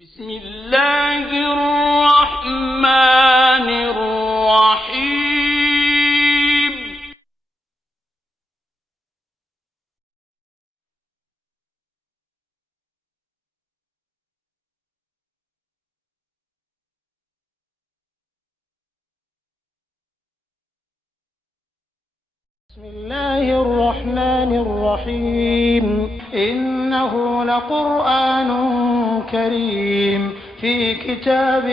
بسم الله الرحمن الرحيم بسم الله الرحمن الرحيم إنه لقرآن كريم في كتاب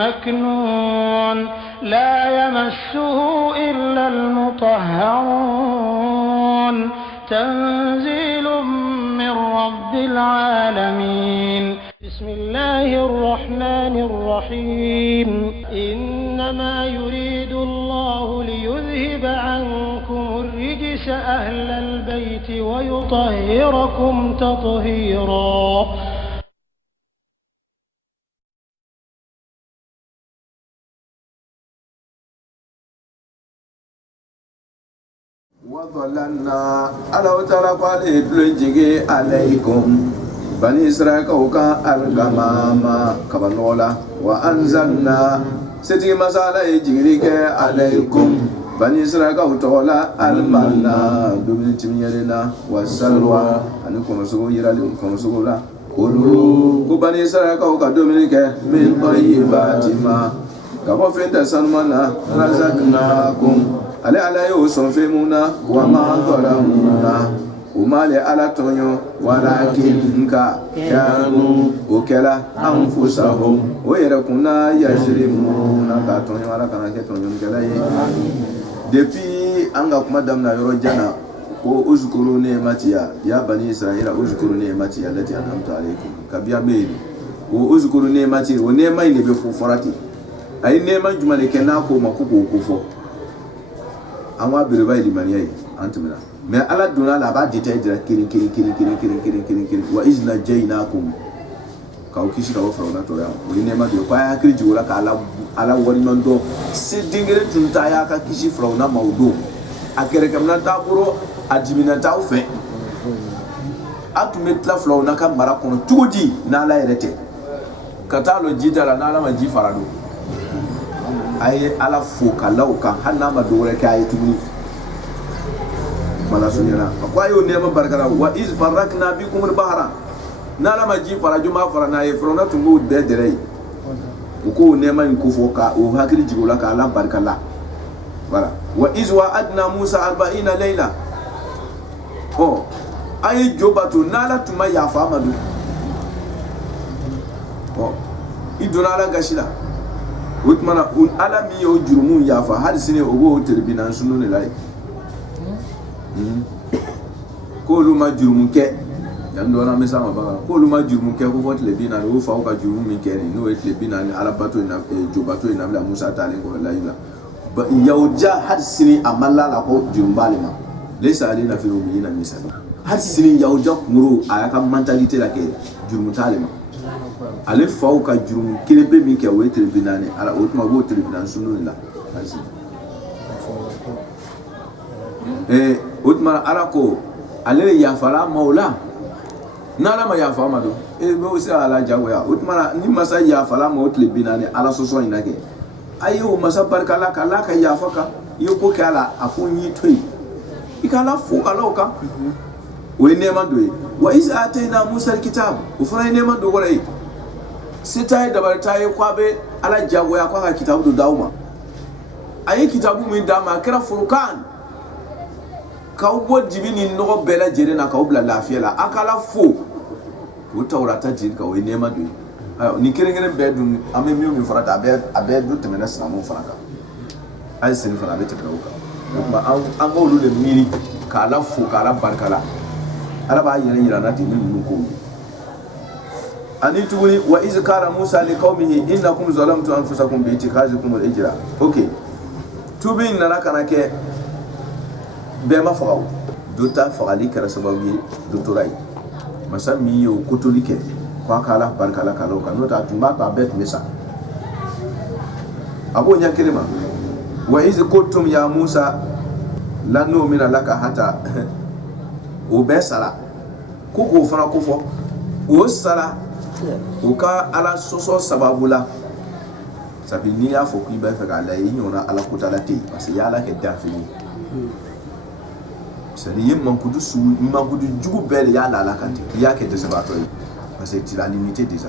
مكنون لا يمسه إلا المطهرون تنزيل من رب العالمين بسم الله الرحمن الرحيم إنما يريد الله ليذهب عنكم الرجس أهل البيت ويطهركم تطهيرا. وظللنا على وترك الإبلجي عليكم بني إسرائيل كوكا الغمامة كبنولا وأنزلنا ستي مسالة يجريك عليكم بني إسرائيل كوتولا المنا دبل تميرنا والسلوى أنكم سقوا يرالكم سقولا كلوا كبني إسرائيل كوكا دومينيك من طيبات ما كما فين تسمعنا رزقناكم ale ala yo son fe muna wa ma zalamuna umale ala tonyo walakin nka kanu okela anfusahum o yere kuna yashrimuna ka tonyo ala kana ke tonyo ngela ye depuis anga kuma damna yoro jana ko uzkuru ne matiya ya bani israila uzkuru ne matiya lati anamtu alaykum kabiya meli o uzkuru ne matiya o ne mai ne be foforati ay ne man jumale kenna ko makuko kufo anwa bireba ilimaniya yi antumina mais ala donna la ba detail dira kirin wa izna jaynakum ka o kisi ka o fara na to ya o ne ma do pa ya kiri jura ka ala wari man do se dingere tunta ya ka kisi fara na maudo akere kam na taburo adimina ta o fe atume tla fara na ka mara kono tugodi na ala yerete katalo jidara na ala ma ji farado ay ala fo kalaw kan hanna ma do rek ay tuni mala sunyana ko ayo ne ma barkara wa iz farakna bikum al-bahra nala ma ji faraju ma farana e frona tungu de derei ko ne ma ko fo ka o hakri jigola ka ala barkala wala wa iz wa adna musa 40 layla oh ay jobatu nala tuma ya famadu oh idona la gashila utmana un alami yo jurumun yafa har sine ogo terbinan sunu ne lai ko luma jurumun ke yando na mesa ma ba ko luma jurumun ke ko fot le bina no fa ka jurumun mi ke ni no et le bina ni alabato ina jobato ina la musa tale ko la ila ba yawja har sine amalla la ko jurumbalima laysa alina fi umina misal har sine yawja muru ayaka mentalité la ke jurumun talima ale faw ka jurum kelebe min ke we tribunal ala otuma go tribunal sunu la asi otuma ala ko ale ya fara maula nala ma ya fa mado be se ala jago ya otuma ni masa ya fara ma tribunal ala soso ina ke ayo masa barkala kala ka ya faka yo ko kala afunyi toyi ikala fu ala ka we ne mandoyi wa iz atayna musa alkitab ufra ne mando gorai sita da bartaye kwabe ala jago ya kwa kitabu do dauma ayi kitabu min dama kira furqan ka ubo dibini no bela jere na ka ubla lafiya la akala fu o tawrata jin ka we nema do ni kire bedun ame mi farata abe do temena samu faraka ay sin fara be tebrawka ba an golu de miri ka la fu ka la barkala ala ba yira na tinin ko anituni wa iz qala musa liqaumihi innakum zalamtu anfusakum bi ittikhazikum al-ijra okay tubin nana kanake be ma fagaw dota fagali kara sababu dotorai masami yo kotolike kwa kala barkala kala kanota tumba ta bet mesa abo nya kelema wa iz qultum ya musa lan nu'mina laka hatta o besala kuko fana kufo o sala o ka ala soso sababu la sabi ni y'a fɔ k'i b'a fɛ k'a layɛ i ɲɔgɔnna ala kotala tɛ yen parce que i y'ala kɛ danfɛn ye c'est à dire i ye mankutu jugu bɛɛ de y'a la ala kan ten i y'a kɛ dɛsɛbaatɔ ye parce que tu l'as limité déjà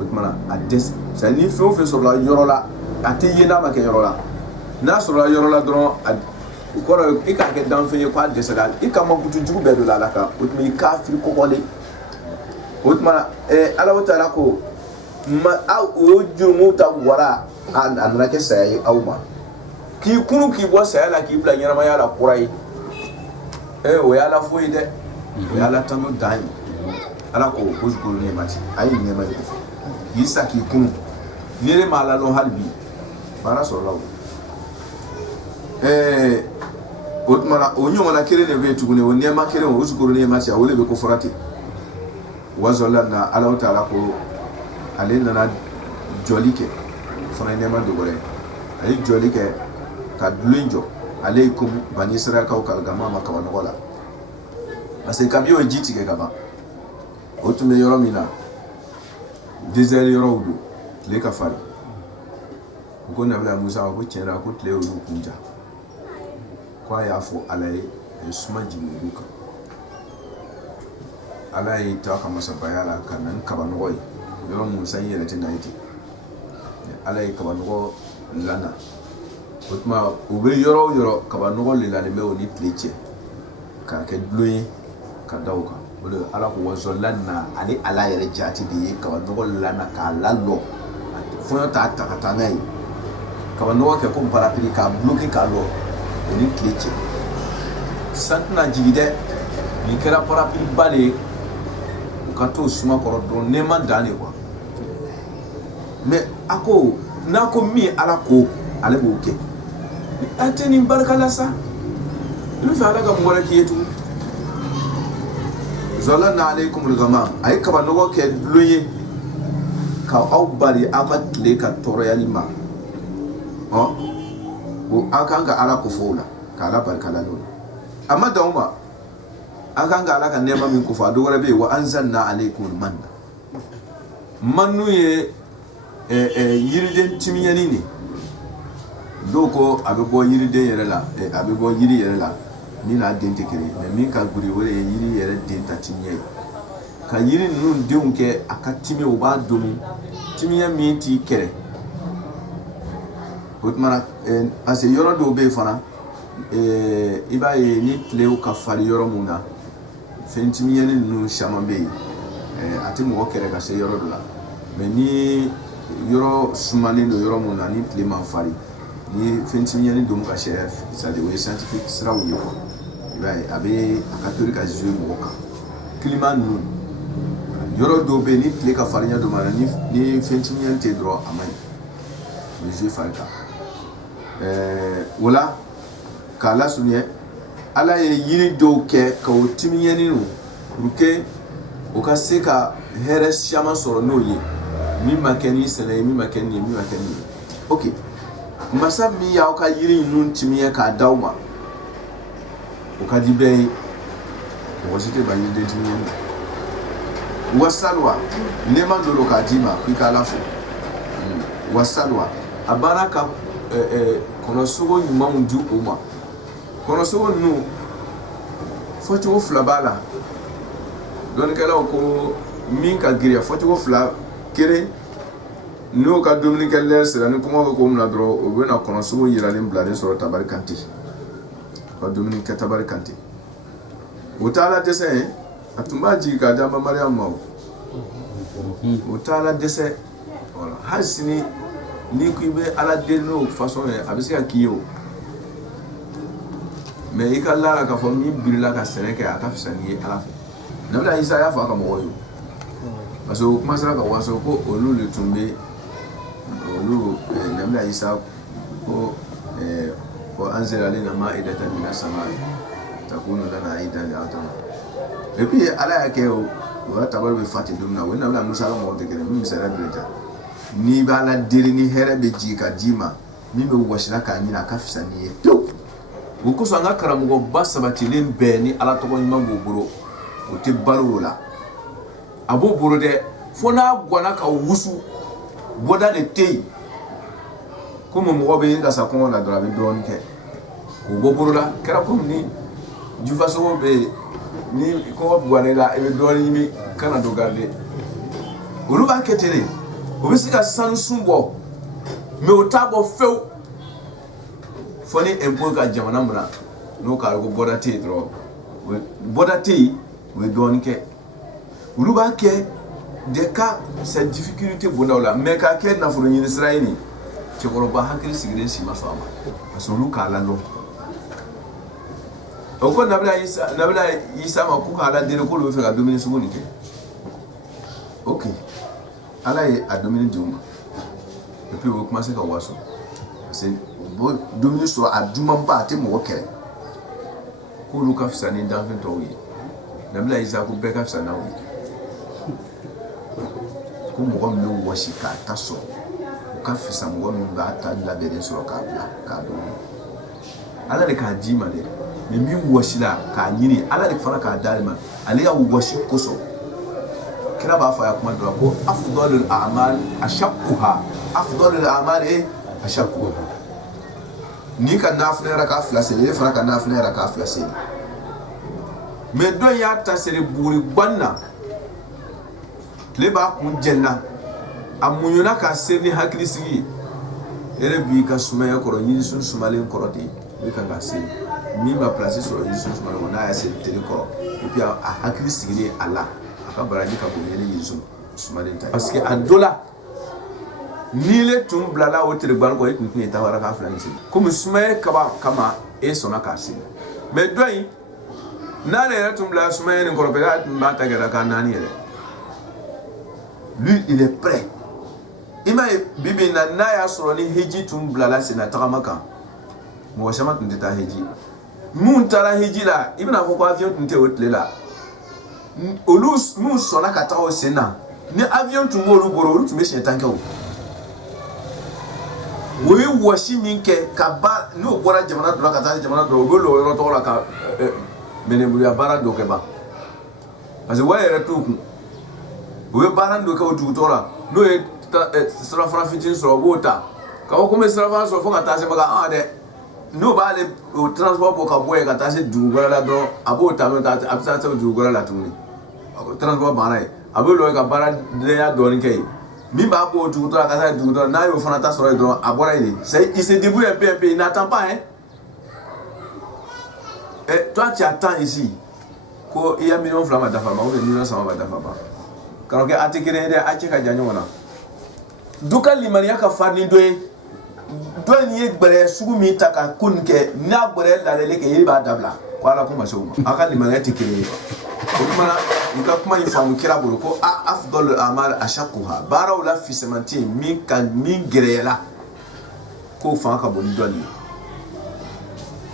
o tumana a dɛsɛ c'est à dire ni fɛn o fɛn sɔrɔla yɔrɔ la a tɛ ye n'a ma kɛ yɔrɔ la n'a sɔrɔla yɔrɔ la dɔrɔn o kɔrɔ i k'a kɛ danfɛn ye k'a dɛsɛra i ka mankutu jugu bɛɛ don la ala kan o tuma i k'a fili kɔkɔlen o tumana ala taala ko o jurumu ta wara a nana kɛ saya ye aw ma k'i kunu k'i bɔ saya la k'i bila ɲɛnamaya la kura ye o y'ala foyi dɛ o y'ala tanu dan ye ala ko uzkuru ni'mati a ye nɛɛma ye k'i sa k'i kunu ni yɛrɛ m'a ladɔn hali bi baara sɔrɔla o tumana o ɲɔgɔnna kelen de bɛ yen tuguni o nɛɛma kelen o uzkuru ni'mati a o de bɛ ko fɔra ten wazɔla na ala taala ko ale nana jɔli kɛ fana nɛɛma dɔgɔyɛ a ye jɔli kɛ ka dulen jɔ ale ye komi bani israɛlikaw ka gama ma kaba nɔgɔ la parce que kabi o ji tigɛ ka ban o tun bɛ yɔrɔ min na désert yɔrɔw don tile ka farin u ko nabila musa ko tiɲɛ na ko tile y'olu kun ja ko a y'a fɔ ala ye a ye suma jigin olu kan ala ye to a ka masabaya la ka na ni kaba nɔgɔ ye yɔrɔ mun sanji yɛrɛ tɛ na ye ten ala ye kaba nɔgɔ lana o tuma u bɛ yɔrɔ o yɔrɔ kaba nɔgɔ de lalen bɛ o ni tile cɛ k'a kɛ dulon ye ka da o kan o de ala ko wazɔla na ale ala yɛrɛ jaati de ye kaba nɔgɔ lana k'a lalɔ fɔyɔ t'a ta ka taa n'a ye kaba nɔgɔ kɛ ko parapiri k'a bloqué k'a lɔ o ni tile cɛ san tɛna jigin dɛ nin kɛra parapiri ba de ye u ka t'o suma kɔrɔ dɔrɔn nɛɛma dan de quoi mais a ko n'a ko min ala ko ale b'o kɛ a tɛ nin barika la sa i bɛ fɛ ala ka mun wɛrɛ k'i ye tugun zɔlana aleikumul ghamam a ye kaba nɔgɔ kɛ dulon ye ka aw bari aw ka tile ka tɔɔrɔyali ma o aw kan ka ala ko fɔ o la ka ala barika la n'o ye a ma dan o ma aw kan ka ala ka nɛɛma min ko fɔ a dɔ wɛrɛ bɛ yen wa anzalna aleikumul manna manu ye yiriden timiyɛni de dɔw ko a bɛ bɔ yiriden yɛrɛ la a bɛ bɔ yiri yɛrɛ la min n'a den tɛ kelen mais min ka guri o de ye yiri yɛrɛ den ta timiyɛ ye ka yiri ninnu denw kɛ a ka timi o b'a domu timiyɛ min t'i kɛrɛ o tumana parce que yɔrɔ dɔw bɛ yen fana i b'a ye ni tilew ka farin yɔrɔ mun na fɛn timiyɛni ninnu caman bɛ yen a tɛ mɔgɔ kɛrɛ ka se yɔrɔ dɔ la mais ni yɔrɔ sumanen don yɔrɔ mun na ni tile ma farin ni fɛn timiyɛni don ka se c'est-à-dire o ye scientifique siraw ye quoi i b'a ye a bɛ a ka tori ka jouer mɔgɔ kan climat ninnu yɔrɔ dɔw bɛ yen ni tile ka farinya dɔ ma na ni fɛn timiyɛni tɛ dɔrɔn a man ɲi o bɛ jouer fari kan o la k'a lasurunya ala ye yiri dɔw kɛ ka o timiyɛni ninnu pour que o ka se ka hɛrɛ caman sɔrɔ n'o ye min ma kɛ ni sɛnɛ ye min ma kɛ nin ye min ma kɛ nin ye ok masa min y'aw ka yiri ninnu timiyɛ k'a d'aw ma o ka di bɛɛ ye mɔgɔ si tɛ ban yiriden timiyɛni na wasalwa nɛɛma dɔ don k'a d'i ma k'i k'ala fo wasalwa a baara ka kɔnɔsogo ɲumanw di o ma kɔnɔsogo ninnu fɔcogo fila b'a la dɔnnikɛlaw ko min ka giriya fɔcogo fila kelen n'o ka dumunikɛ lɛr sera ni kɔngɔ bɛ ko min na dɔrɔn o bɛ na kɔnɔsogo yiralen bilalen sɔrɔ tabari kante ka dumuni kɛ tabari kante o t'a la dɛsɛ ye a tun b'a jigin k'a di an ba mariyamu ma o t'a la dɛsɛ voilà hali sini n'i ko i bɛ ala deli n'o façon ye a bɛ se ka k'i ye o mais i ka lara k'a fɔ min birila ka sɛnɛ kɛ a ka fisa n'i ye ala fɛ nabila isa y'a fɔ a ka mɔgɔw ye parce que o kuma sera ka waso ko olu de tun bɛ olu nabila isa ko anzalna ma'idatan minas samai takunu lana aidan li'atana et puis ala y'a kɛ o ka tabali bɛ fati don min na o ye nabila musa ka mɔgɔw tɛ kelen min misaliya bɛ ta n'i b'a la deli ni hɛrɛ bɛ jigin ka d'i ma min bɛ wasila k'a ɲini a ka fisa n'i ye pewu o kosɔn an ka karamɔgɔba sabatilen bɛɛ ni ala tɔgɔ ɲuman b'o bolo o tɛ balo o la abo borode fona gwana ka wusu boda de tei comme mo be ka sa ko na dra be don ke ko boborola kera comme ni du façon be ni ko gwana la e be don ni kana do garder olu ba ketele o be sika sansumbo me o tabo few foni impôt ka jamana muna no ka go boda tei dro boda tei we don ke olu ba ke de cas cette difficulté bonawla mais ka ke na furu ni Israeli ci ko ba hakri sigire si masama asulu kala no o ko nabla isa ma ku kala de ko lo fe ka dominer su ni ke OK ala e a dominer duma et puis on commence ka waso c'est dominer so a duma ba te mo kere ko lu ka fisa ni dans 20 ans nabla isa ku be ka fisa na wi ko mo mi washi ka taso ka fisa mo mi ba ta la bere so ka bla ka do ala de ka jima de mi washi la ka nyini ala de fara ka dalma ale ya washi koso kira ba fa ya kuma do ko afdalul a'mal ashaqquha afdalul a'mal ashaqquha ni ka nafne raka flase le fara ka nafne raka flase me do ya ta sere buri banna leba kun jenna amunyona ka serni hakili sigi ere bi ka sumaya koro yin sun sumalen koroti bi ka gase mi ma place sur yin sun sumalen na ya se tele koro et puis a hakili sigi ala aka baraji ka ko yin yin sun sumalen ta parce que adola ni le tum blala o tere gban ko et ni ta wara ka flansi comme sumaya kama e sona ka se mais doyi na le tum blala sumaya ni koro pe ba ta gara ka nani ere. Lui, il est prêt. Il m'a dit, Naya Soroni Heji Tumblala Senatamaka. Moi, je m'attends à Heji. Muntara Heji là, il m'a dit avion de Théotlela. Olus, nous sommes à Kata au Sénat. Ni avion to Morugoro, tu mets chez Tankao. Oui, Washi Minke, Kaba, nous, voilà, Jamana, Kata, Jamana, Drogolo, Rotola, Benebulia Bara Dokeba. Parce que, ouais, retourne. We barando ka ututora no e sra fra fitin so bota ka ko me sra fra so fo ka tase maga de no ba le transport bo ka boye ka tase dugora la do abota no ta absa ta dugora la tuni transport bana e abolo ka bara de ya do ni kai mi ba bo tutora ka ta dugora na yo fana ta so do abora ile c'est il se débrouille un peu il n'attend pas hein. Et toi tu attends ici ko il y a million flama da fama ou million sama da fama quand on a attaqué les achats à Janyona. Duka limania ka farni doye ni gbere sugumi taka kunke na gbere la lele ke yiba dabla kwala kuma shoma aka limania tikire kuma nika kuma ifamu kira buroko afdal amal ashaqquha bara wala fi semanti min kan min grela ko fa ka boni doni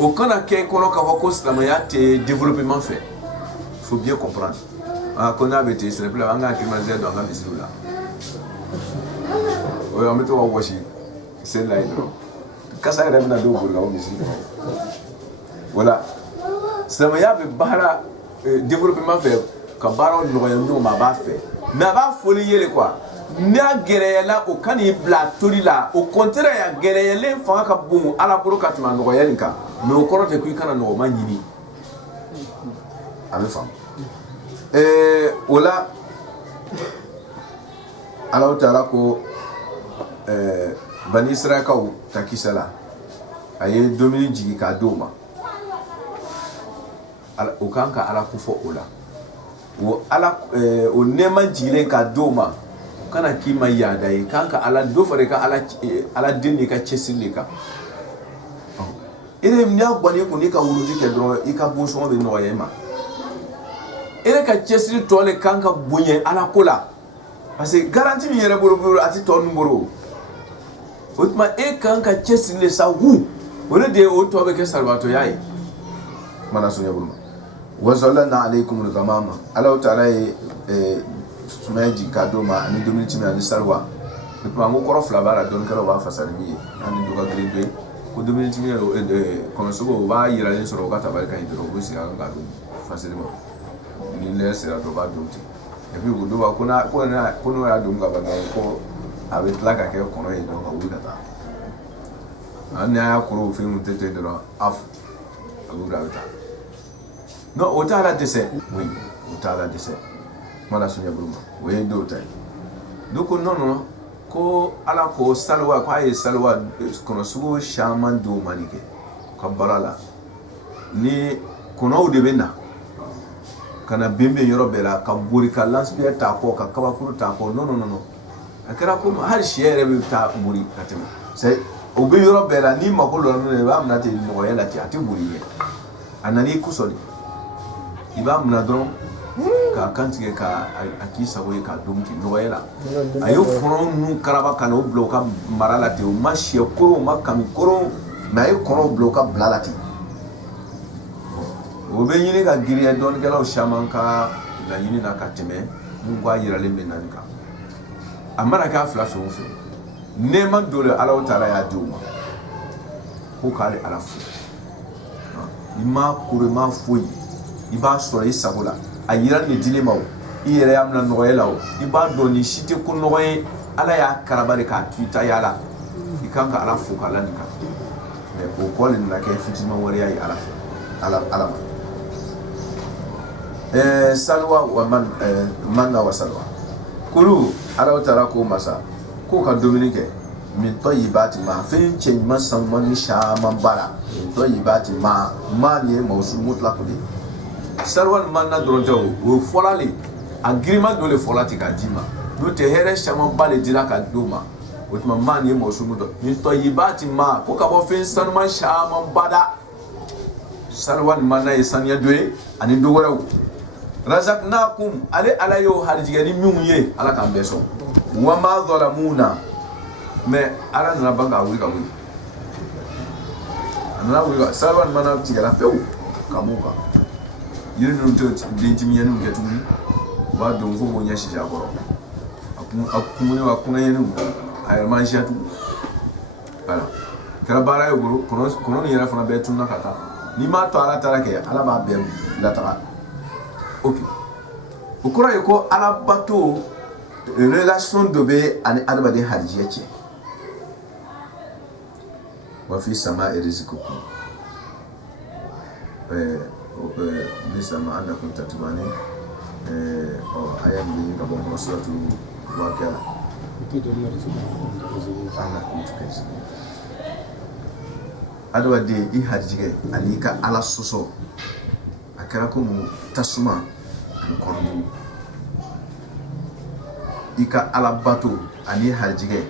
o kana ke kono ka wako islamaya te développement fait faut bien comprendre. Qu'on a été sur le plan en climatisé dans la visite là. Oui, on met tout en washing. C'est là. Quand ça arrive dans le dos, on visite. Voilà. Ça m'a y bara développement fait. Quand bara on aurait nous m'a pas fait. Mais va folier quoi. Na guerre au cani blatori là. Au contraire, guerre là, fanga kabou à la broca tu m'as noyé ka. Mais au corps de qui kana no manini. Avec femme. Ola Allah Ta'ala ko Bani Israël ka takisala aye domini jigi ka doma o kanka ala ku fo ola o ala o nema jigile ka doma kana kima yada yi kanka ala do fare ka ala deni ka chesile ka ere mnya gbani ko ni ka wuruji ke dro I ka bo so be no yema ere ka chesiri tole kanka bunye ala kola parce que garantie mi yere boro ati ton boro otma e kanka chesiri le sa wu wala de o to be ke salvato yayi mana sunya bulma wa sallallahu alaykum al-ghamama Allah ta'ala sumaji kadoma ani dominiti mi ani salwa otma ngo koro flabara don kala wa fasali mi ani do ka grinde ko dominiti mi ko so go ba yira ni so ro ka tabarika hidro go si anga do facilement. Il laisse la droite d'autre. et puis o do ba ko no ya dum ga ba ko avec la ka ke kono e do ga wu ka ta an ya ko fi mu tete do af abu da ta no o ta la dese oui o ta la dese mala sunya bruma we do ta do ko no ko ala ko salwa ko ay salwa kono sugo shaman do manike ka barala ni kono de bena kana bimbe yoro bela ka buri ka lanspia ta ko ka kabakuru ta ko no akara ko har shere be ta buri katema sai o be yoro bela ni makolo no ba amna te no yela ti ati buri ye anani kusoni iba amna dron ka kantige ka akisa we ka dumki no yela ayo kono nu karaba kana o bloka marala te o mashi ko makami koro na ayo kono bloka blalati o be yini ka giriya don kala o shaman ka la yini na ka teme ngwa yirale menanka amara ka fla so fe nema dole ala taala ya duma ko kale ala fu ima kurema foyi iba so isagola ayira ni dilema o iyere amna noyela o iba doni shite ko noye ala ya karabare ka twita yala ikanka ala fu kala nika me ko kole na ke fitima wori ay ala salwa wa manna wa salwa kulu ala tara ko masa ko ka dominique min tayyibati ma fin chen masan man shaman bara tayyibati ma ni mawsul mutlaq li salwa manna dronto o folali agrima dole folati ka dima do te here shaman bale dira ka doma o tuma man ni mawsul mutlaq min tayyibati ma ko ka bo fin san man shaman bada salwa manna isanya doye ani do waraw razaqnakum ala yo harjigani miunye ala kan beso wa ma zalamuna me ala na banga wuri ka wuri ana wuri salwan mana tigala pew kamuka yiri no to dinti mi yanu getuni ba don fo mo nyashi jagoro akumuni wa kuna yanu ay man shatu ala kala bara yo guru kono ni yara fana betun na kata ni ma to ala tarake ala ba be la tara ok ukura yoko ala bato relation dobe ani adabade harjiya ce wa fi sama rizqukum ni sama annakum tatmani ayam ni ka bon suratu waqi'a ana kutukes adabade I harjiya ani ka ala soso akara ko tasuma nkormu ika ala bato ani harjige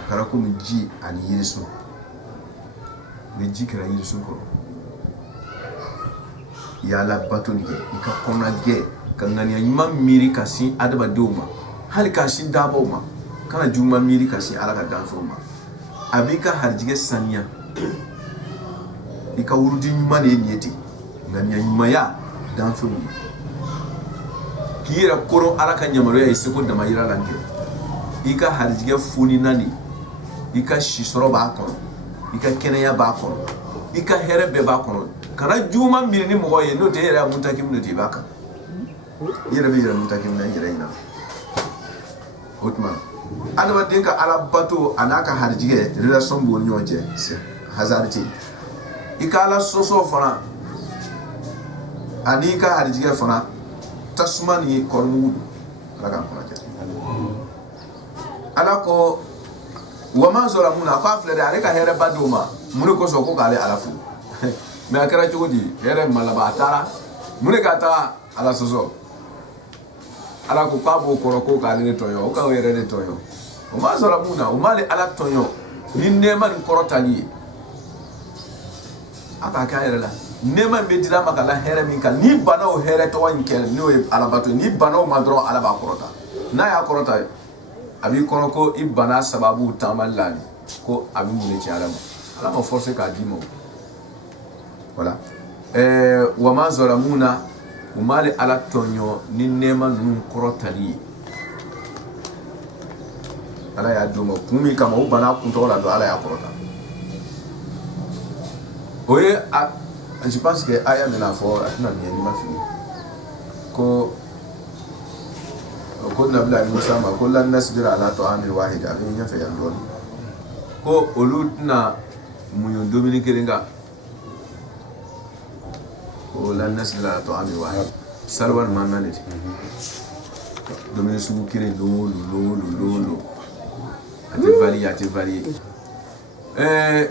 akara ko ji ani yirisu be ji kara yirisu ko ya la bato ni ika kona ge kangani yima miri kasi adaba doma hal kasi dabo ma kana juma miri kasi ala ka danfo ma abika harjige sanya ika urudi nyuma ne nieti ngani nyuma ya danfo kira koro ala ka nyamaro ya iseko da mayira lange ika harjige funi nani ika shisoro ba kono ika kenaya ba kono ika herebe ba kono kana juma mbiri ni mo ye no te era mutakim no ti baka yere be yere mutakim na yere ina otman adama dinka ala bato anaka harjige relation bo nyoje hazarti ika ala soso fana anika harjige fana tasmani kormudu ala kan fana ke ala ko wama zalamuna fa flere ale ka here badoma mune ko so ko kale ala fu me akara chodi here malaba tara mune ka ta ala soso ala ko pabo koroko kale ne toyo o ka here ne toyo wama zalamuna umale ala toyo ni nema ni korotali aka ka here la nema be dira makala here min kan ni banaw here to wankel ni ala bato ni banaw madro ala ba korota na ya korota abi koroko ibana sababu tamallani ko abi mune ci ala ma forcer ka dimo voilà wama zalamuna umale ala tonyo ni nema nun korotali ala ya duma kumi kama ubana kuntola do ala ya korota oye je pense que aya mena fo atuna ni ma fini ko ko nabila Musa ma ko lan nasbira ala ta'amin wahid abin ya fa yandon ko olutna muyon domini kerenga ko lan nasbira ala ta'amin wahid salwan manani domini sugu kere lolo ati vali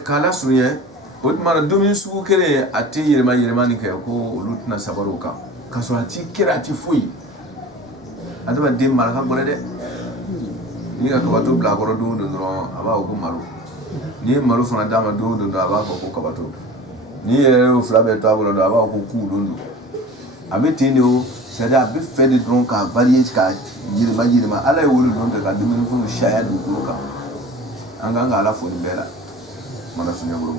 kala suye otmana domini sugu kere ati yirma ni ke ko olutna sabaruka kaso ati kera ati fuyi adama dem maraka bole de ni ka kabato bla goro do aba ko maru ni maru fana dama do aba ko kabato ni o flabe to aba do aba ko ku do abetini o seda be fede dron ka variate ka yirma ala yulu don ka dum fu shaya do ka anga ala fo ni bela mana sunya buru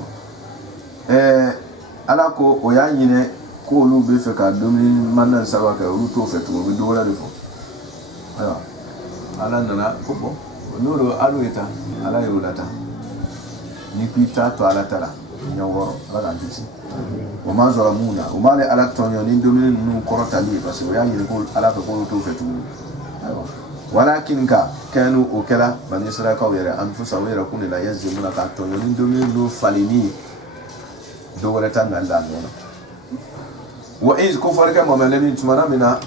ala ko o ya nyine ko lu be fe ka dum manan sawa ka ru to fe to be do wala defo ala nana ko bo noro alu eta ala yulata ni pita to ala tara nyaworo ala disi o ma zora muna o male ala tonyo ni domin nu korota ni parce que ya yire ko ala ko to fetu ayo walakin ka kanu o kala bani israel ka wera anfusa wera kun la yazimuna ka tonyo ni domin nu falini do wala tan nan dan no wa iz kufarka mamalami tumana mina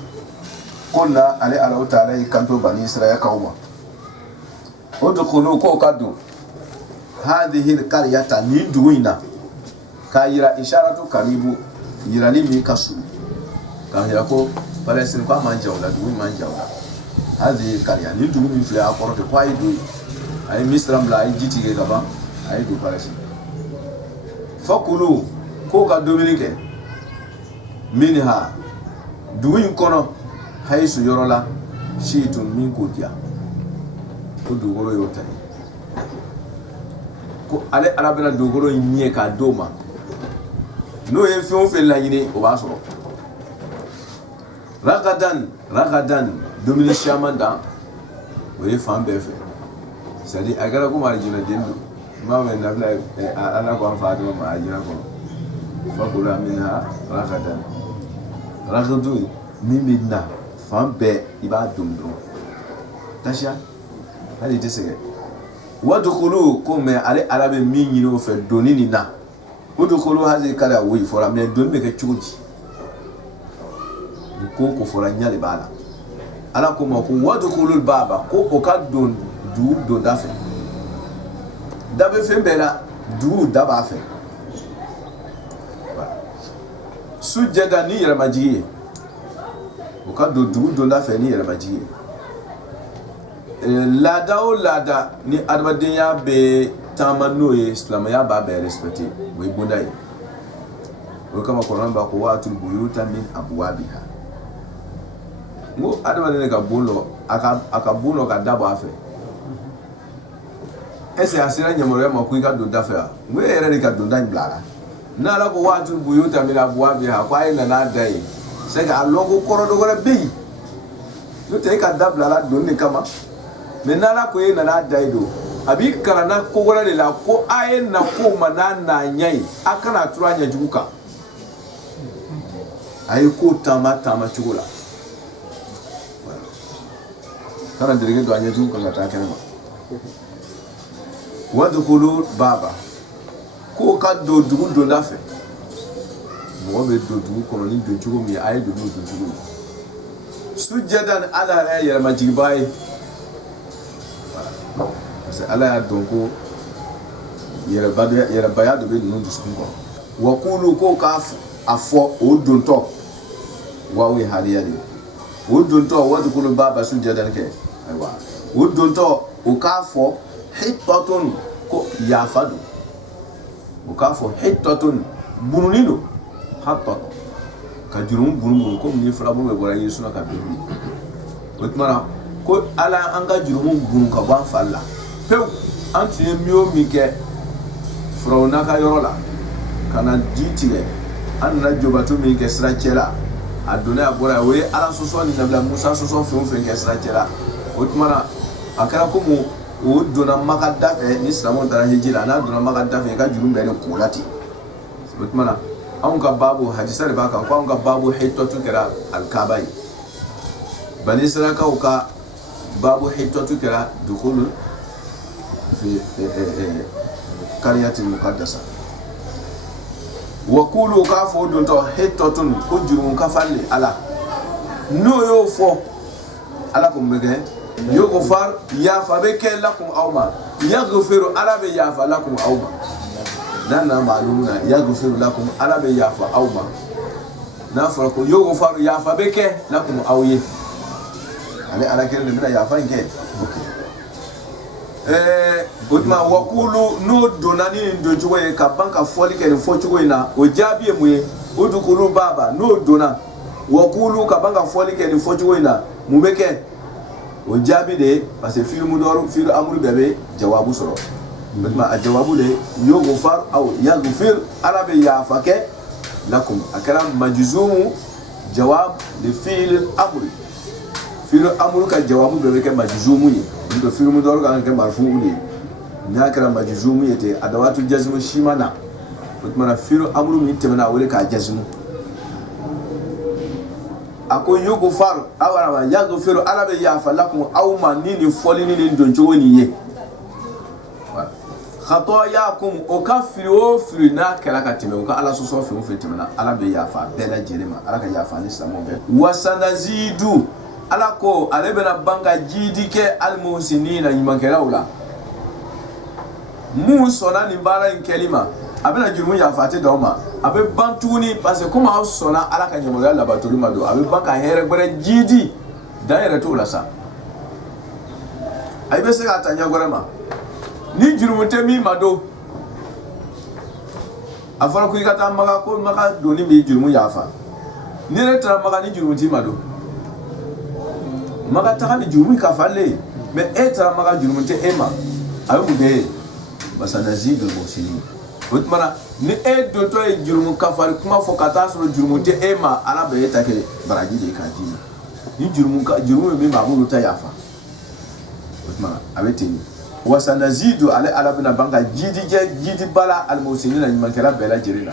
قلنا علي على تعالى كنتو بني إسرائيل كوما ادخلوا كوكادو هذه القرية ندوينا كايرا إشارة كريبو يرالي ميكاسو كان يراكو فلسطين كوا مانجاولا دوي مانجاولا هذه القرية ندوي في أقرب كوايدو أي مصر ملا أي جيتي كبا أي دو فلسطين فكلوا كوكادو منيك منها دوين كونو haisu yorola shitun min kodiya ko dogoro yotay ko ale arabena dogoro nye ka doma no ye fion fe la yini o ba so ragadan domini shamanda o ye fan be fe sadi agara ko mari jina dendo ma me nabla ala ko fa do ma ajina ko fa kula minha ragadu mimidna fambe iba dumdum tasha hali tesege wadkhulu kum ale arabe minni no fe donini na wadkhulu hazi kala wi fora me don me ke chuji ko fora nyale bala ala ko ma ko wadkhulu baba ko o ka don du dafe dabe fe bela du daba fe sujada ni ramaji o ka do da fe ni yɛrɛma jigi laada o laada ni adamadenya bɛ taama n'o ye silamɛya b'a bɛɛ respecté o ye bonda ye o kama Kuran b'a ko waatul buyuta min abwabiha n ko adamaden ka bon dɔ a ka bon dɔ ka da bɔ a fɛ est-ce que a sera yamaruya ma ko i ka don da fɛ wa n ko e yɛrɛ de ka don da in bila a la n'ala ko waatul buyuta min abwabiha ko a ye nana da ye c'est que a logo koro do wala bi no te ka dabla la don ni kama mais nana ko ye nana daido abi karana ko wala de la ko aye na ko manana nyai akana turanya juguka aye ko tama chugula kana dirige do anya juguka ngata kenema wadkhulu baba ko ka do dugu do ndafe mo be do dugu kono ni do jugo mi ay do jugo sujadan ala ya majibai c'est ala ya donko yera bayado be no dusko ko wa kulu ko ka afo o donto wa we haliyali o donto wa kulu baba sujadan ke aywa o donto o ka afo hitatun ko yafadu o ka afo hitatun bununido hatta ka jurum bunun ko ni fara bo be bora yesu na ka be otmara ko ala anga jurum bunun ka ban falla pew anti mio mi ke frona ka yorola kana ditile an na jobatu mi ke sra chela aduna bora we ala soso ni nabla musa soso fe ke sra chela otmara akara ko mo o dona makada fe ni islamon dara hijira na dona makada fe ka jurum be ko lati otmara an ka babu hadisa da baka ko an ka babu hitatu kira al-kabai bani saraka ka babu hittatu kira dukhul fi qaryatil muqaddasa wa qulu kafu don to hittatun ko jurum ka falle ala no yo fo ala ko mege yo ko far ya fa be ke lakum awma yaghfiru ala be ya fa lakum awma nana ma'lumuna yaghfiru lakum ala be ya fa awma na fara ko yo ko far ya fa be ke lakum awye ale ala kene mina ya fa nke gotma wakulu no donani ndo juwe ka banka foli ke fo chugo ina o jabi emuye udukulu baba no dona wakulu ka banka foli ke fo chugo ina mumeke o jabi de parce que filu mudoro filu amru bebe jawabu soro gotma a jawabu de yo gofar aw yaghfir arabe ya fake lakum akram majzumu jawab li fi'l amri filu amru ka jawabu bebe ke majzumu yi ndo filu mudoro ka ke marfu ni nyakara majzumu yete adawatu jazmu shimana gotma filu amru mi temana wole ka jazmu ako yugo far awara ma yaghfiru arabe ya falakum aw manini folini ni donjo woni ye khatayakum o kafiri o firina kala katime o ka ala so so fi timena arabe ya fa bela jerema ala ka ya fa ni samo be wasanazidu ala ko arabe na banga jidike almuhsinina yimankela ula mu sona ni bara in kelima abena jurumu ya fate dawma abe bantuni parce que comme a sona ala ka nyamo yalla batulu mado abe banka here gbere jidi daire to la sa ay be se ata nya gorema ni jurumu temi mado afara ku ikata maga ko maga doni be jurumu ya fa ni retara maga ni jurumu ti mado maga taka ni jurumu ka falle mais etara maga jurumu te ema abe mu de basana zidul muslimin utmana ni do to e jurumu kafar kuma fo kata so jurumu te ema ala be take baraji de kajina ni jurumu be mamulu ta yafa utmana abetini wasanazidu ala bina banga jidi bala al muslimina ni mankala bela jirina